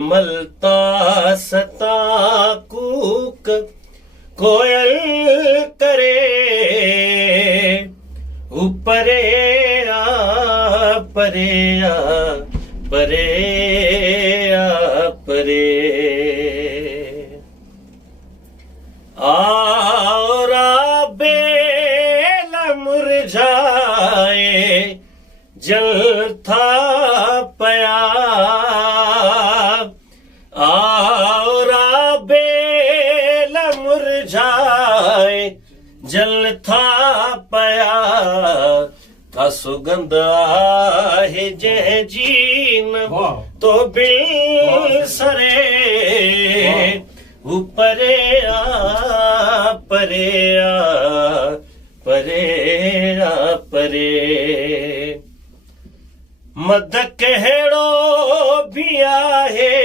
मलता सता कूक कोयल करे ऊपरे आ परे आ परे आ परे आरा बेल मुरझाए जल था पया आरा बेल मुरझाए जल था पया का सुगंध आहे जय जीन तो बिल सरे ऊपरे आ परे आ परे आ परे मद कहिड़ो बि आहे